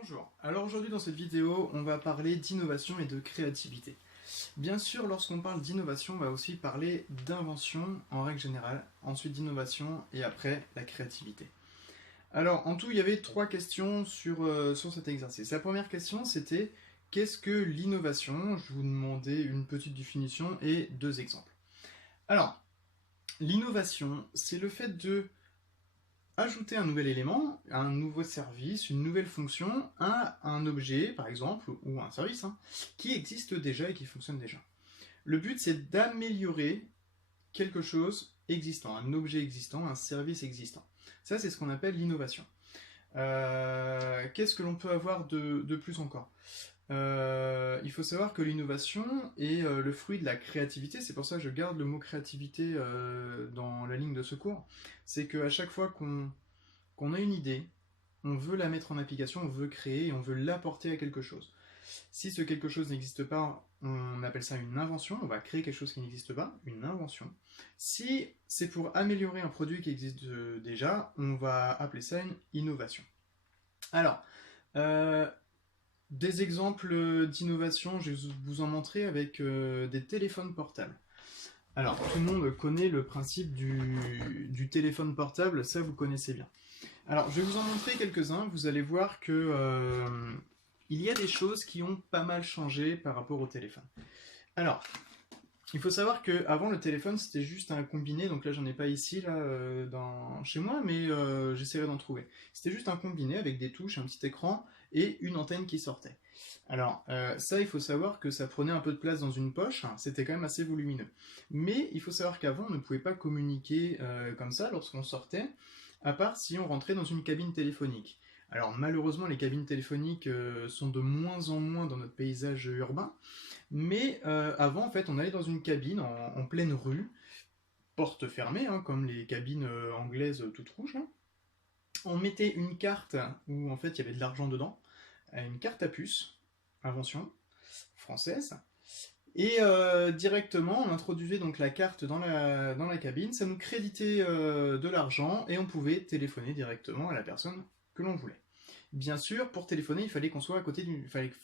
Bonjour, alors aujourd'hui dans cette vidéo on va parler d'innovation et de créativité. Bien sûr lorsqu'on parle d'innovation on va aussi parler d'invention en règle générale, ensuite d'innovation et après la créativité. Alors en tout il y avait trois questions sur cet exercice. La première question c'était qu'est-ce que l'innovation? Je vous demandais une petite définition et deux exemples. Alors l'innovation c'est le fait de ajouter un nouvel élément, un nouveau service, une nouvelle fonction à un objet, par exemple, ou un service, qui existe déjà et qui fonctionne déjà. Le but, c'est d'améliorer quelque chose existant, un objet existant, un service existant. Ça, c'est ce qu'on appelle l'innovation. Qu'est-ce que l'on peut avoir de plus encore? Il faut savoir que l'innovation est le fruit de la créativité, c'est pour ça que je garde le mot créativité dans la ligne de secours. C'est qu'à chaque fois qu'on a une idée, on veut la mettre en application, on veut créer et on veut l'apporter à quelque chose. Si ce quelque chose n'existe pas, on appelle ça une invention, on va créer quelque chose qui n'existe pas, une invention. Si c'est pour améliorer un produit qui existe déjà, on va appeler ça une innovation. Alors, des exemples d'innovation, je vais vous en montrer avec des téléphones portables. Alors, tout le monde connaît le principe du téléphone portable, ça vous connaissez bien. Alors, je vais vous en montrer quelques-uns, vous allez voir que il y a des choses qui ont pas mal changé par rapport au téléphone. Alors, il faut savoir qu'avant le téléphone c'était juste un combiné, donc là j'en ai pas ici là, chez moi, mais j'essaierai d'en trouver. C'était juste un combiné avec des touches, un petit écran et une antenne qui sortait. Alors ça il faut savoir que ça prenait un peu de place dans une poche, c'était quand même assez volumineux. Mais il faut savoir qu'avant on ne pouvait pas communiquer comme ça lorsqu'on sortait, à part si on rentrait dans une cabine téléphonique. Alors malheureusement les cabines téléphoniques sont de moins en moins dans notre paysage urbain, mais avant, en fait, on allait dans une cabine en pleine rue, porte fermée, comme les cabines anglaises toutes rouges, là. On mettait une carte où, en fait, il y avait de l'argent dedans, une carte à puce, invention française, et directement, on introduisait donc la carte dans la cabine, ça nous créditait de l'argent, et on pouvait téléphoner directement à la personne que l'on voulait. Bien sûr, pour téléphoner, il fallait qu'on soit à côté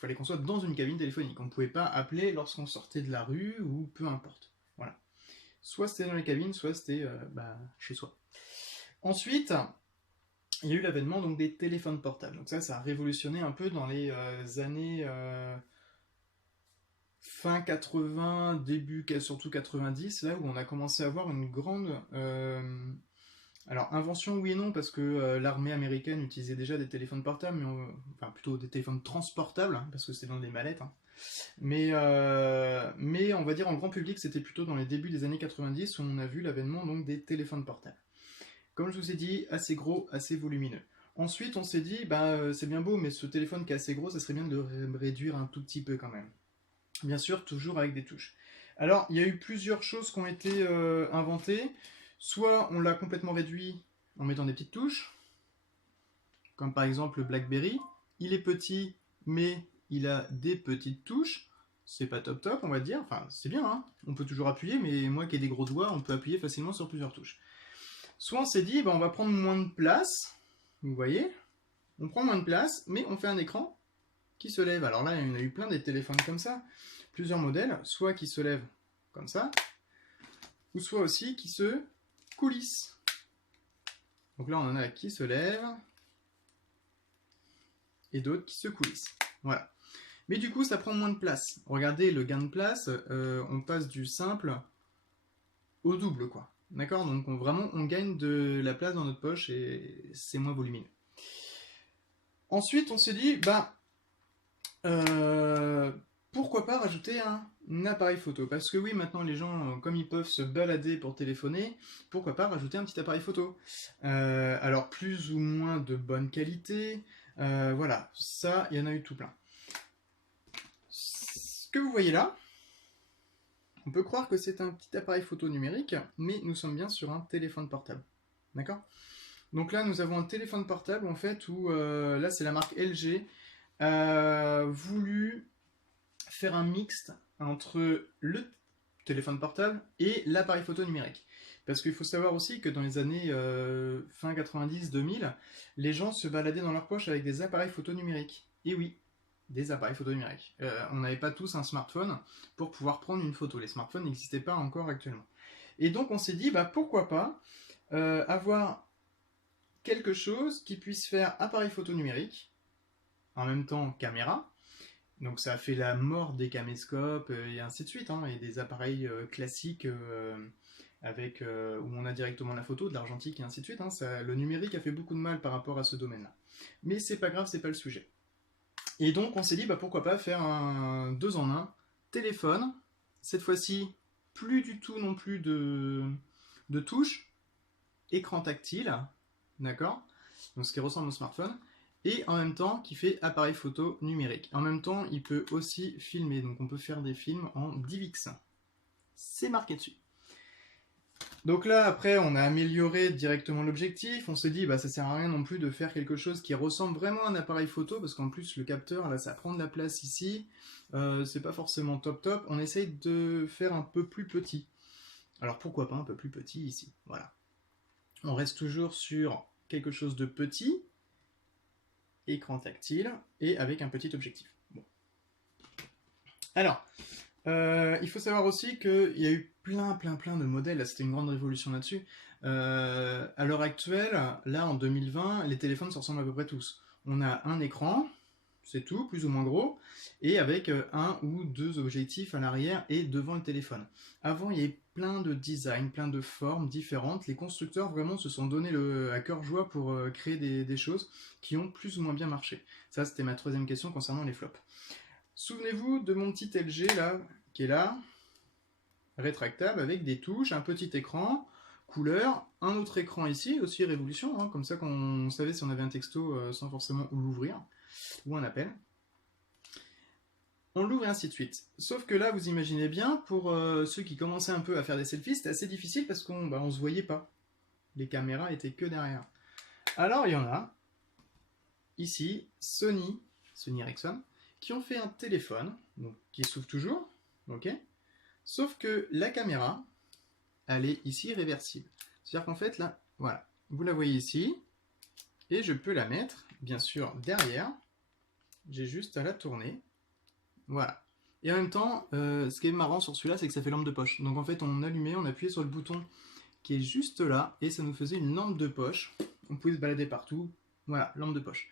fallait qu'on soit dans une cabine téléphonique. On ne pouvait pas appeler lorsqu'on sortait de la rue ou peu importe. Voilà. Soit c'était dans les cabines, soit c'était chez soi. Ensuite, il y a eu l'avènement donc des téléphones portables. Donc ça a révolutionné un peu dans les années fin 80, début surtout 90, là où on a commencé à avoir une grande alors, invention oui et non, parce que l'armée américaine utilisait déjà des téléphones portables, enfin plutôt des téléphones transportables, parce que c'était dans des mallettes. Mais on va dire en grand public, c'était plutôt dans les débuts des années 90 où on a vu l'avènement donc des téléphones portables. Comme je vous ai dit, assez gros, assez volumineux. Ensuite, on s'est dit, c'est bien beau, mais ce téléphone qui est assez gros, ça serait bien de le réduire un tout petit peu quand même. Bien sûr, toujours avec des touches. Alors, il y a eu plusieurs choses qui ont été inventées. Soit on l'a complètement réduit en mettant des petites touches, comme par exemple le BlackBerry. Il est petit, mais il a des petites touches. C'est pas top top, on va dire. Enfin, c'est bien, on peut toujours appuyer, mais moi qui ai des gros doigts, on peut appuyer facilement sur plusieurs touches. Soit on s'est dit, on va prendre moins de place. Vous voyez, on prend moins de place, mais on fait un écran qui se lève. Alors là, il y en a eu plein des téléphones comme ça, plusieurs modèles, soit qui se lèvent comme ça, ou soit aussi qui se coulissent. Donc là, on en a qui se lèvent et d'autres qui se coulissent. Voilà. Mais du coup, ça prend moins de place. Regardez le gain de place, on passe du simple au double, quoi. D'accord? Donc vraiment, on gagne de la place dans notre poche et c'est moins volumineux. Ensuite, on s'est dit, pourquoi pas rajouter un appareil photo? Parce que oui, maintenant les gens, comme ils peuvent se balader pour téléphoner, pourquoi pas rajouter un petit appareil photo? Alors plus ou moins de bonne qualité, voilà, ça, il y en a eu tout plein. Ce que vous voyez là, on peut croire que c'est un petit appareil photo numérique, mais nous sommes bien sur un téléphone portable. D'accord? Donc là, nous avons un téléphone portable, en fait, où, là, c'est la marque LG, a voulu faire un mixte entre le téléphone portable et l'appareil photo numérique. Parce qu'il faut savoir aussi que dans les années fin 90-2000, les gens se baladaient dans leur poche avec des appareils photo numériques. Et oui, des appareils photo numériques. On n'avait pas tous un smartphone pour pouvoir prendre une photo. Les smartphones n'existaient pas encore actuellement. Et donc on s'est dit, bah, pourquoi pas avoir quelque chose qui puisse faire appareil photo numérique, en même temps caméra. Donc ça a fait la mort des caméscopes et ainsi de suite, hein, et des appareils classiques avec, où on a directement la photo, de l'argentique et ainsi de suite. Hein. Le numérique a fait beaucoup de mal par rapport à ce domaine-là. Mais c'est pas grave, c'est pas le sujet. Et donc on s'est dit, bah, pourquoi pas faire un 2 en 1, téléphone, cette fois-ci plus du tout non plus de touches, écran tactile, d'accord, donc ce qui ressemble au smartphone, et en même temps qui fait appareil photo numérique. En même temps, il peut aussi filmer, donc on peut faire des films en DivX. C'est marqué dessus. Donc là, après, on a amélioré directement l'objectif. On s'est dit, bah, ça sert à rien non plus de faire quelque chose qui ressemble vraiment à un appareil photo, parce qu'en plus, le capteur, là, ça prend de la place ici. C'est pas forcément top top. On essaye de faire un peu plus petit. Alors pourquoi pas un peu plus petit ici, voilà. On reste toujours sur quelque chose de petit, écran tactile, et avec un petit objectif. Bon. Alors, il faut savoir aussi qu'il y a eu plein de modèles, c'était une grande révolution là-dessus. À l'heure actuelle, là en 2020, les téléphones se ressemblent à peu près tous. On a un écran, c'est tout, plus ou moins gros, et avec un ou deux objectifs à l'arrière et devant le téléphone. Avant, il y avait plein de designs, plein de formes différentes. Les constructeurs vraiment se sont donné à cœur joie pour créer des choses qui ont plus ou moins bien marché. Ça, c'était ma troisième question concernant les flops. Souvenez-vous de mon petit LG là, qui est là, rétractable avec des touches, un petit écran, couleur, un autre écran ici, aussi révolution, hein, comme ça qu'on savait si on avait un texto sans forcément l'ouvrir, ou un appel. On l'ouvre et ainsi de suite. Sauf que là, vous imaginez bien, pour ceux qui commençaient un peu à faire des selfies, c'était assez difficile parce qu'on se voyait pas. Les caméras étaient que derrière. Alors il y en a, ici, Sony Ericsson, qui ont fait un téléphone, donc, qui s'ouvre toujours, ok. Sauf que la caméra, elle est ici réversible. C'est-à-dire qu'en fait, là, voilà, vous la voyez ici, et je peux la mettre, bien sûr, derrière. J'ai juste à la tourner. Voilà. Et en même temps, ce qui est marrant sur celui-là, c'est que ça fait lampe de poche. Donc en fait, on allumait, on appuyait sur le bouton qui est juste là, et ça nous faisait une lampe de poche. On pouvait se balader partout. Voilà, lampe de poche.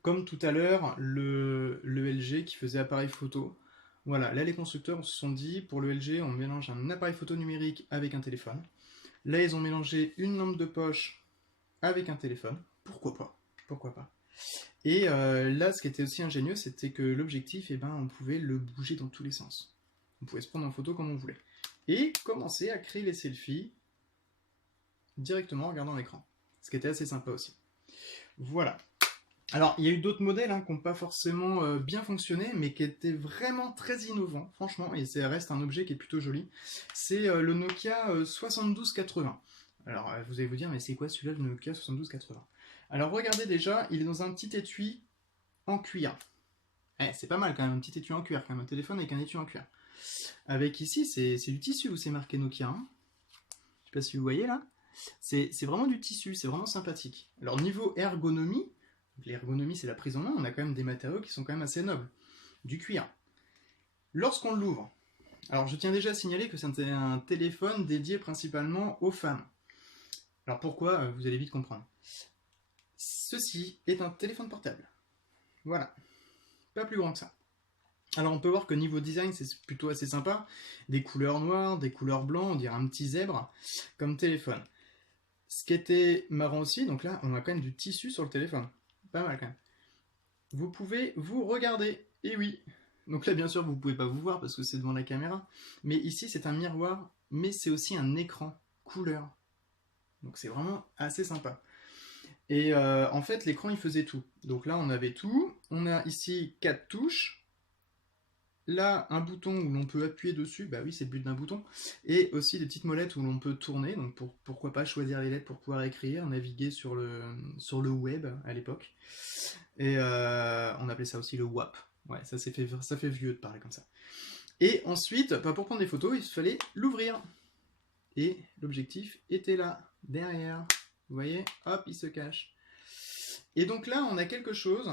Comme tout à l'heure, le LG qui faisait appareil photo. Voilà, là les constructeurs se sont dit, pour le LG, on mélange un appareil photo numérique avec un téléphone. Là, ils ont mélangé une lampe de poche avec un téléphone. Pourquoi pas? Pourquoi pas? Et là, ce qui était aussi ingénieux, c'était que l'objectif, eh ben, on pouvait le bouger dans tous les sens. On pouvait se prendre en photo comme on voulait. Et commencer à créer les selfies directement en regardant l'écran. Ce qui était assez sympa aussi. Voilà. Alors, il y a eu d'autres modèles hein, qui n'ont pas forcément bien fonctionné, mais qui étaient vraiment très innovants, franchement, et ça reste un objet qui est plutôt joli. C'est le Nokia 7280. Alors, vous allez vous dire, mais c'est quoi celui-là, le Nokia 7280? Alors, regardez déjà, il est dans un petit étui en cuir. C'est pas mal quand même, un petit étui en cuir, quand même, un téléphone avec un étui en cuir. Avec ici, c'est du tissu où c'est marqué Nokia. Hein. Je sais pas si vous voyez là. C'est vraiment du tissu, c'est vraiment sympathique. Alors, niveau ergonomie, l'ergonomie c'est la prise en main, on a quand même des matériaux qui sont quand même assez nobles. Du cuir. Lorsqu'on l'ouvre, alors je tiens déjà à signaler que c'est un téléphone dédié principalement aux femmes. Alors pourquoi, vous allez vite comprendre. Ceci est un téléphone portable. Voilà. Pas plus grand que ça. Alors on peut voir que niveau design c'est plutôt assez sympa. Des couleurs noires, des couleurs blancs, on dirait un petit zèbre comme téléphone. Ce qui était marrant aussi, donc là on a quand même du tissu sur le téléphone. Pas mal quand même. Vous pouvez vous regarder. Et oui. Donc là, bien sûr, vous ne pouvez pas vous voir parce que c'est devant la caméra. Mais ici, c'est un miroir, mais c'est aussi un écran couleur. Donc c'est vraiment assez sympa. Et en fait, l'écran, il faisait tout. Donc là, on avait tout. On a ici 4 touches. Là, un bouton où l'on peut appuyer dessus. Bah oui, c'est le but d'un bouton. Et aussi des petites molettes où l'on peut tourner. Donc pourquoi pas choisir les lettres pour pouvoir écrire, naviguer sur le web à l'époque. Et on appelait ça aussi le WAP. Ouais, ça fait vieux de parler comme ça. Et ensuite, pour prendre des photos, il fallait l'ouvrir. Et l'objectif était là, derrière. Vous voyez, hop, il se cache. Et donc là, on a quelque chose.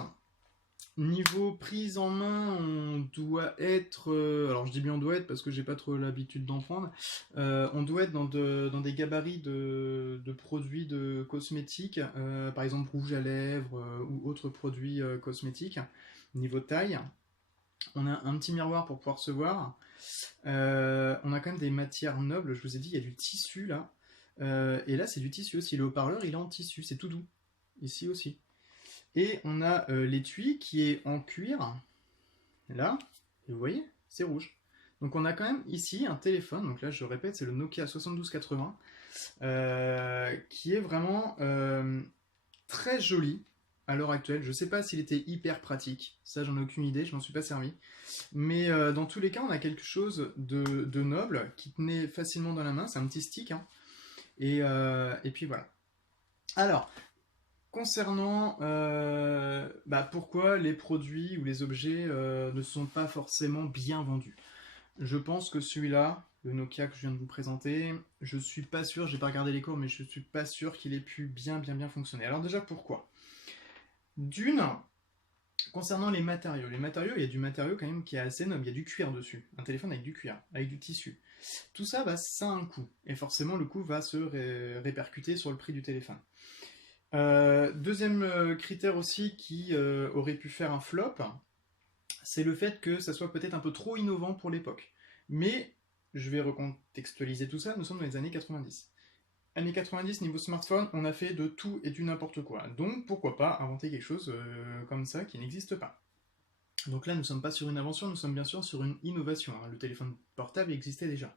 Niveau prise en main, on doit être... alors je dis bien on doit être parce que j'ai pas trop l'habitude d'en prendre. On doit être dans des gabarits de produits de cosmétiques, par exemple rouge à lèvres ou autres produits cosmétiques. Niveau taille, on a un petit miroir pour pouvoir se voir. On a quand même des matières nobles, je vous ai dit, il y a du tissu là. Et là c'est du tissu aussi, le haut-parleur il est en tissu, c'est tout doux. Ici aussi. Et on a l'étui qui est en cuir, là, et vous voyez, c'est rouge. Donc on a quand même ici un téléphone, donc là je répète, c'est le Nokia 7280, qui est vraiment très joli à l'heure actuelle. Je ne sais pas s'il était hyper pratique, ça j'en ai aucune idée, je m'en suis pas servi. Mais dans tous les cas, on a quelque chose de noble qui tenait facilement dans la main, c'est un petit stick, hein. Et puis voilà. Alors, concernant pourquoi les produits ou les objets ne sont pas forcément bien vendus. Je pense que celui-là, le Nokia que je viens de vous présenter, je suis pas sûr, j'ai pas regardé les cours, mais je suis pas sûr qu'il ait pu bien fonctionner. Alors déjà pourquoi? D'une, concernant les matériaux, il y a du matériau quand même qui est assez noble, il y a du cuir dessus, un téléphone avec du cuir, avec du tissu. Tout ça, ça a un coût, et forcément le coût va se répercuter sur le prix du téléphone. Deuxième critère aussi qui aurait pu faire un flop, c'est le fait que ça soit peut-être un peu trop innovant pour l'époque. Mais je vais recontextualiser tout ça, nous sommes dans les années 90. Années 90, niveau smartphone, on a fait de tout et du n'importe quoi. Donc pourquoi pas inventer quelque chose comme ça qui n'existe pas. Donc là, nous ne sommes pas sur une invention, nous sommes bien sûr sur une innovation, hein. Le téléphone portable existait déjà.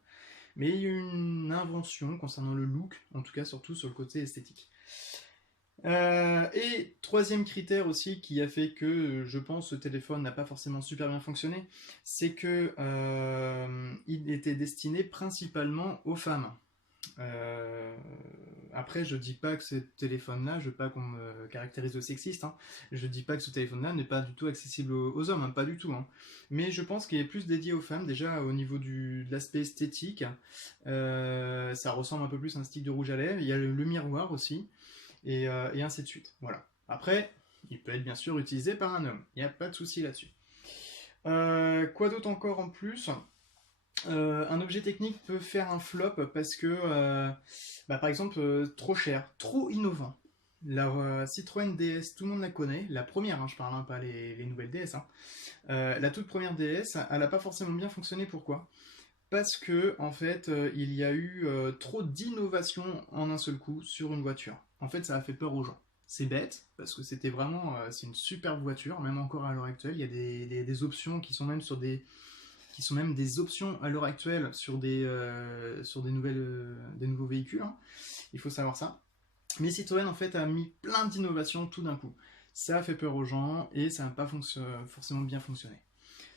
Mais il y a eu une invention concernant le look, en tout cas surtout sur le côté esthétique. Et troisième critère aussi qui a fait que je pense ce téléphone n'a pas forcément super bien fonctionné, c'est que il était destiné principalement aux femmes. Euh, Après, je dis pas que ce téléphone-là, je veux pas qu'on me caractérise de sexiste, hein. Je dis pas que ce téléphone-là n'est pas du tout accessible aux hommes, hein, pas du tout, hein. Mais je pense qu'il est plus dédié aux femmes, déjà au niveau de l'aspect esthétique. Ça ressemble un peu plus à un stick de rouge à lèvres. Il y a le miroir aussi et ainsi de suite. Voilà. Après, il peut être bien sûr utilisé par un homme, il n'y a pas de souci là-dessus. Quoi d'autre encore en plus? Un objet technique peut faire un flop parce que, par exemple, trop cher, trop innovant. La Citroën DS, tout le monde la connaît, la première, hein, je parle, hein, pas les nouvelles DS, hein. La toute première DS, elle n'a pas forcément bien fonctionné. Pourquoi? Parce que en fait, il y a eu trop d'innovation en un seul coup sur une voiture. En fait, ça a fait peur aux gens. C'est bête, parce que c'était vraiment, c'est une superbe voiture, même encore à l'heure actuelle. Il y a des options qui sont même qui sont même des options à l'heure actuelle sur des nouveaux véhicules, hein. Il faut savoir ça. Mais Citroën en fait a mis plein d'innovations tout d'un coup. Ça a fait peur aux gens et ça n'a pas forcément bien fonctionné.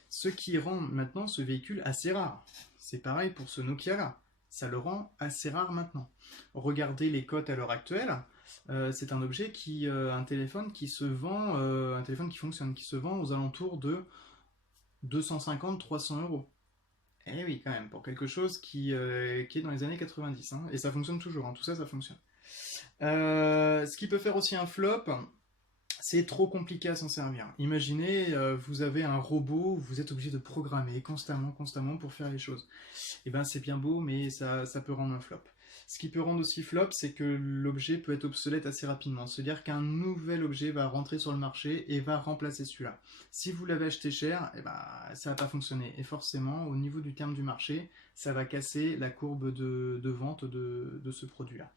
Ce qui rend maintenant ce véhicule assez rare. C'est pareil pour ce Nokia là. Ça le rend assez rare maintenant. Regardez les cotes à l'heure actuelle. C'est un objet un téléphone qui se vend, un téléphone qui fonctionne, qui se vend aux alentours de 250-300 euros. Eh oui, quand même, pour quelque chose qui est dans les années 90, hein. Et ça fonctionne toujours, hein. Tout ça, ça fonctionne. Ce qui peut faire aussi un flop, c'est trop compliqué à s'en servir. Imaginez, vous avez un robot, vous êtes obligé de programmer constamment pour faire les choses. Et ben c'est bien beau, mais ça peut rendre un flop. Ce qui peut rendre aussi flop, c'est que l'objet peut être obsolète assez rapidement. C'est-à-dire qu'un nouvel objet va rentrer sur le marché et va remplacer celui-là. Si vous l'avez acheté cher, eh ben, ça va pas fonctionner. Et forcément, au niveau du terme du marché, ça va casser la courbe de vente de ce produit-là.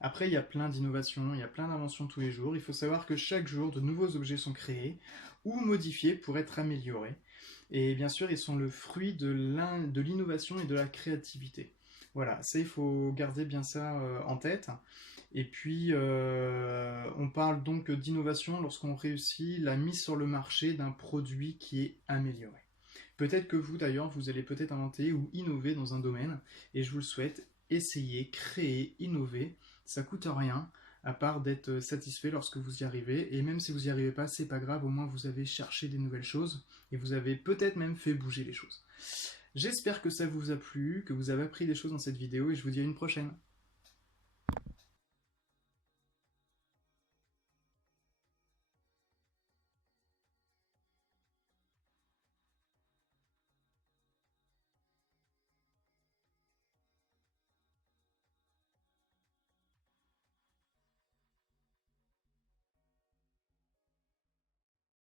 Après, il y a plein d'innovations, il y a plein d'inventions tous les jours. Il faut savoir que chaque jour, de nouveaux objets sont créés ou modifiés pour être améliorés. Et bien sûr, ils sont le fruit de l'innovation et de la créativité. Voilà, ça, il faut garder bien ça en tête. Et puis, on parle donc d'innovation lorsqu'on réussit la mise sur le marché d'un produit qui est amélioré. Peut-être que vous, d'ailleurs, vous allez peut-être inventer ou innover dans un domaine, et je vous le souhaite, essayez, créez, innovez, ça coûte rien, à part d'être satisfait lorsque vous y arrivez, et même si vous n'y arrivez pas, c'est pas grave, au moins vous avez cherché des nouvelles choses, et vous avez peut-être même fait bouger les choses. J'espère que ça vous a plu, que vous avez appris des choses dans cette vidéo, et je vous dis à une prochaine.